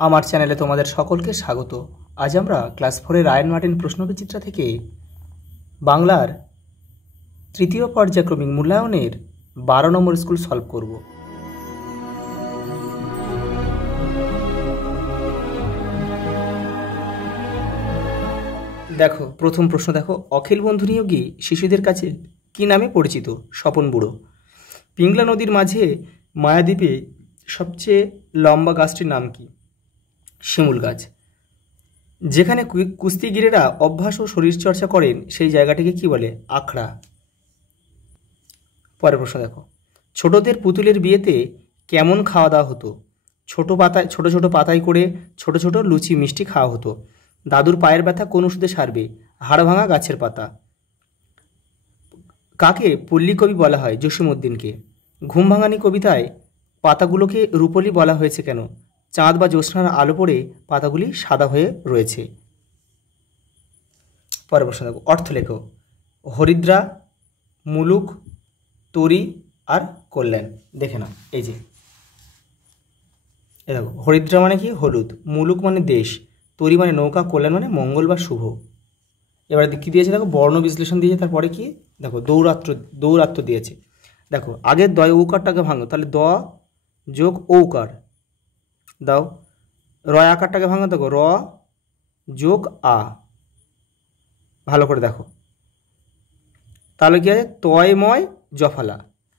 আমার চ্যানেলে তোমাদের সকলকে স্বাগত। আজ আমরা ক্লাস 4-এর রায়ান মার্টিন প্রশ্নবিচিত্রা থেকে বাংলার তৃতীয় পর্যায়ক্রমিক মূল্যায়নের 12 নম্বর স্কুল সলভ করব। দেখো, প্রথম প্রশ্ন দেখো, অখিল বন্ধু নিয়োগী শিশুদের কাছে কি নামে পরিচিত? স্বপন বুড়ো। পিংলা নদীর মাঝে মায়াদ্বীপে সবচেয়ে লম্বা গাছটির নাম কি? শিমুল গাছ। যেখানে কুস্তিগিরেরা অভ্যাস ও শরীরচর্চা করেন সেই জায়গাটিকে কি বলে? আখড়া। পরের প্রশ্ন দেখো, ছোটদের পুতুলের বিয়েতে কেমন খাওয়া দাওয়া হতো? ছোট ছোট পাতায় করে ছোট ছোট লুচি মিষ্টি খাওয়া হতো। দাদুর পায়ের ব্যথা কোন ওষুধে সারবে? হাড় ভাঙা গাছের পাতা। কাকে পল্লী কবি বলা হয়? জসীমউদ্দিনকে। ঘুম ভাঙানি কবিতায় পাতাগুলোকে রূপলি বলা হয়েছে কেন? চাঁদ বা জ্যোৎস্নার আলো পড়ে পাতাগুলি সাদা হয়ে রয়েছে। পরের প্রশ্ন দেখো, অর্থ লেখো। হরিদ্রা, মুলুক, তরি আর কল্যাণ। দেখে নাও, এই যে এ দেখো, হরিদ্রা মানে কি? হলুদ। মুলুক মানে দেশ। তরি মানে নৌকা। কল্যাণ মানে মঙ্গল বা শুভ। এবার কী দিয়েছে দেখো? বর্ণ বিশ্লেষণ দিয়েছে। তারপরে কি দেখো? দৌরাত্ম্য দিয়েছে। দেখো, আগের দয় ঔকারটাকে ভাঙো, তাহলে দ যোগ ঔকার দাও। রয় আকারটাকে ভাঙো, দেখো র যোগ আ। ভালো করে দেখো, তাহলে কি আছে? তয় ময় জফালা।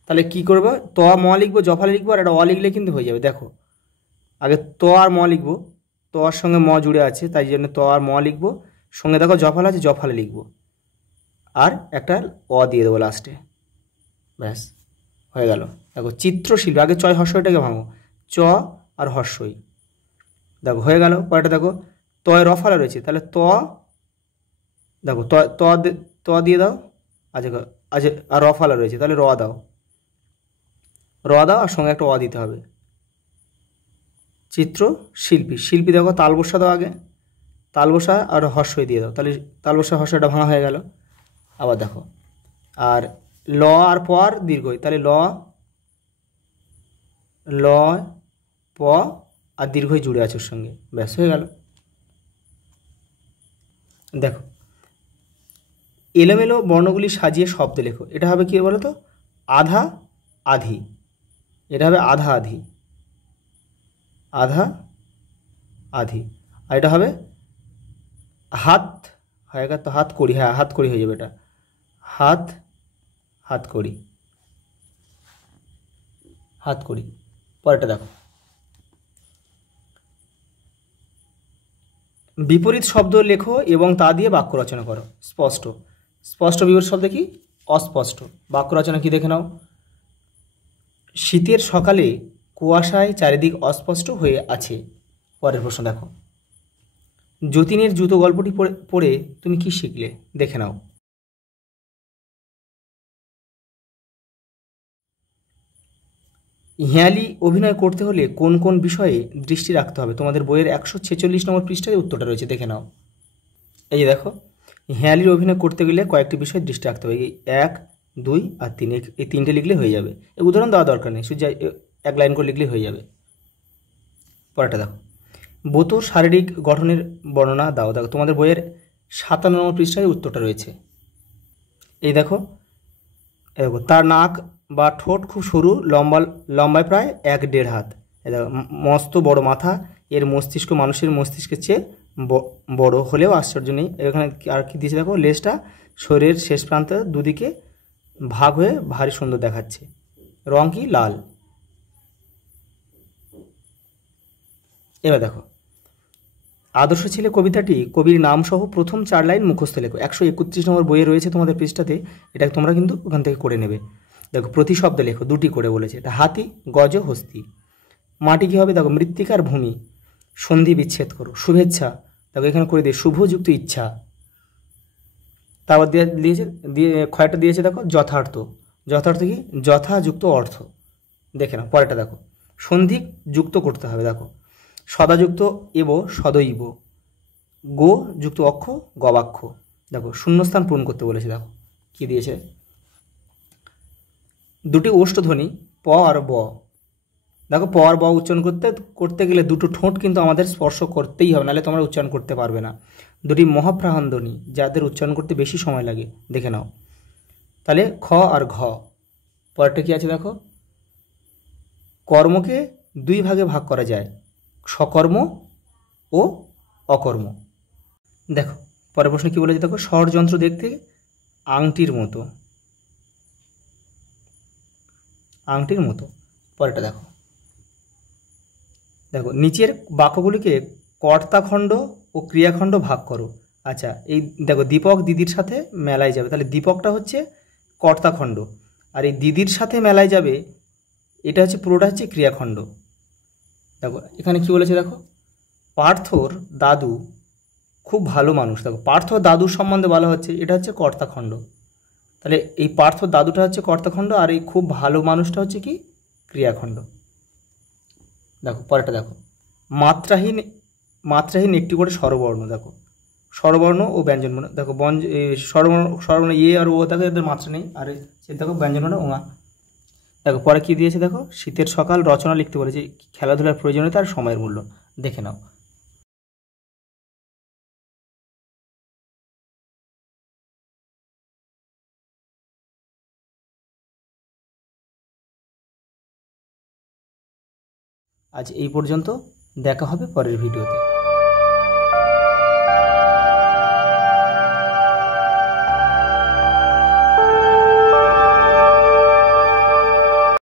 তাহলে কি করবো? ত ম লিখবো, জফালা লিখবো, আর একটা অ লিখলে কিন্তু হয়ে যাবে। দেখো, আগে ত আর ম লিখবো, ত আর সঙ্গে ম জুড়ে আছে, তাই জন্য ত আর ম লিখবো। সঙ্গে দেখো জফালা আছে, জফালা লিখবো, আর একটা অ দিয়ে দেবো লাস্টে। ব্যাস হয়ে গেল। দেখো, চিত্রশিল্পী। আগে চয় হর্ষইটাকে ভাঙো, চ আর হর্ষই। দেখো হয়ে গেল। পরেরটা দেখো, তয় রফালা রয়েছে, তাহলে ত দেখো ত দিয়ে দাও। আচ্ছা আচ্ছা, আর রফালা রয়েছে, তাহলে র দাও। আর সঙ্গে একটা অ দিতে হবে। চিত্র শিল্পী। শিল্পী দেখো, তাল বসা দাও আগে, তাল বসা আর হর্ষই দিয়ে দাও, তাহলে তাল বসা হর্ষটা ভাঙা হয়ে গেল। আবার দেখো, আর ল আর প আর দীর্ঘই, তাহলে ল প আর দীর্ঘই জুড়ে আছে ওর সঙ্গে। ব্যাস হয়ে গেল। দেখো, এলোমেলো বর্ণগুলি সাজিয়ে শব্দ লেখো। এটা হবে কি বলো তো? আধা আধি। এটা হবে আধা আধি, আধা আধি। আর এটা হবে হাত, হয়ে গেল তো? হাত কড়ি। হ্যাঁ, হাত কড়ি হয়ে যাবে এটা। হাত কড়ি, হাত কড়ি। পরেরটা দেখো, বিপরীত শব্দ লেখো এবং তা দিয়ে বাক্য রচনা করো। স্পষ্ট বিপরীত শব্দ কি? অস্পষ্ট। বাক্য রচনা কি দেখে নাও। শীতের সকালে কুয়াশায় চারিদিক অস্পষ্ট হয়ে আছে। পরের প্রশ্ন দেখো, যতীনের জুতো গল্পটি পড়ে তুমি কি শিখলে? দেখে নাও। হেঁয়ালি অভিনয় করতে হলে কোন কোন বিষয়ে দৃষ্টি রাখতে হবে? তোমাদের বইয়ের 146 নম্বর পৃষ্ঠায় উত্তরটা রয়েছে, দেখে নাও। এই যে দেখো, হেঁয়ালির অভিনয় করতে গেলে কয়েকটি বিষয়ে দৃষ্টি রাখতে হবে। এই 1, 2 আর 3, এই 3টে লিখলে হয়ে যাবে। এই উদাহরণ দেওয়া দরকার নেই, শুধু এক লাইন করে লিখলে হয়ে যাবে। পরেরটা দেখো, বোতোর শারীরিক গঠনের বর্ণনা দাও। দেখো, তোমাদের বইয়ের 57 নম্বর পৃষ্ঠায় উত্তরটা রয়েছে। এই দেখো, তার নাক বা ঠোঁট খুব সরু, লম্বায় প্রায় 1.5 হাত। এই দেখো, মস্ত বড় মাথা। এর মস্তিষ্ক মানুষের মস্তিষ্কের চেয়ে বড় হলেও আশ্চর্য নেই। এখানে আর কি দিয়েছে দেখো, লেজটা শরীরের শেষ প্রান্তে দুদিকে ভাগ হয়ে ভারী সুন্দর দেখাচ্ছে। রং কি? লাল। এবার দেখো, আদর্শ ছেলে কবিতাটি কবির নাম সহ প্রথম 4 লাইন মুখস্থ লেখো। 131 নম্বর বইয়ে রয়েছে তোমাদের পৃষ্ঠাতে, এটা তোমরা কিন্তু ওখান থেকে করে নেবে। দেখো, প্রতি শব্দ লেখো, 2টি করে বলেছে। এটা হাতি, গজ, হস্তি। মাটি কী হবে? দেখো, মৃত্তিকার ভূমি। সন্ধি বিচ্ছেদ করো। শুভেচ্ছা, দেখো এখানে করে দিয়ে শুভযুক্ত ইচ্ছা। তারপর ক্ষয়টা দিয়েছে দেখো, যথার্থ। যথার্থ কি? যথাযুক্ত অর্থ। দেখে নাও। পরেরটা দেখো, সন্ধি যুক্ত করতে হবে। দেখো, সদাযুক্ত এব, সদৈব। গো যুক্ত অক্ষ, গবাক্ষ। দেখো, শূন্যস্থান পূরণ করতে বলেছে। দেখো কি দিয়েছে, 2টি ওষ্ঠধ্বনি প আর ব। দেখো প আর ব উচ্চারণ করতে গেলে দুটো ঠোঁট কিন্তু আমাদের স্পর্শ করতেই হবে, নাহলে তোমরা উচ্চারণ করতে পারবে না। দুটি মহাপ্রাহন ধ্বনি যাদের উচ্চারণ করতে বেশি সময় লাগে, দেখে নাও। তাহলে খ আর ঘ। পরেরটা কি আছে দেখো, কর্মকে দুই ভাগে ভাগ করা যায়, সকর্ম ও অকর্ম। দেখো পরের প্রশ্ন কি বলেছে দেখো, ষড়যন্ত্র দেখতে আংটির মতো, আংটির মতো। পরেরটা দেখো, দেখো নিচের বাক্যগুলিকে কর্তাখণ্ড ও ক্রিয়াখণ্ড ভাগ করো। আচ্ছা, এই দেখো দীপক দিদির সাথে মেলায় যাবে, তাহলে দীপকটা হচ্ছে কর্তাখণ্ড, আর এই দিদির সাথে মেলায় যাবে এটা হচ্ছে পুরোটা হচ্ছে ক্রিয়াখণ্ড। দেখো এখানে কি বলেছে দেখো, পার্থর দাদু খুব ভালো মানুষ। দেখো পার্থ দাদুর সম্বন্ধে বলা হচ্ছে, এটা হচ্ছে কর্তাখণ্ড। তাহলে এই পার্থ দাদুটা হচ্ছে কর্তাখণ্ড, আর এই খুব ভালো মানুষটা হচ্ছে কি ক্রিয়াখণ্ড। দেখো পরেরটা দেখো, মাত্রাহীন একটি করে স্বরবর্ণ। দেখো স্বরবর্ণ ও ব্যঞ্জনবর্ণ, দেখো স্বরবর্ণ এ আর ও, দেখো এদের মাত্রা নেই, আর সে দেখো ব্যঞ্জনবর্ণ ওঙা। দেখো পরে কি দিয়েছে দেখো, শীতের সকাল রচনা লিখতে বলেছে, খেলাধুলার প্রয়োজনীয়তা আর সময়ের মূল্য। দেখে নাও। আজ এই পর্যন্ত, দেখা হবে পরের ভিডিওতে।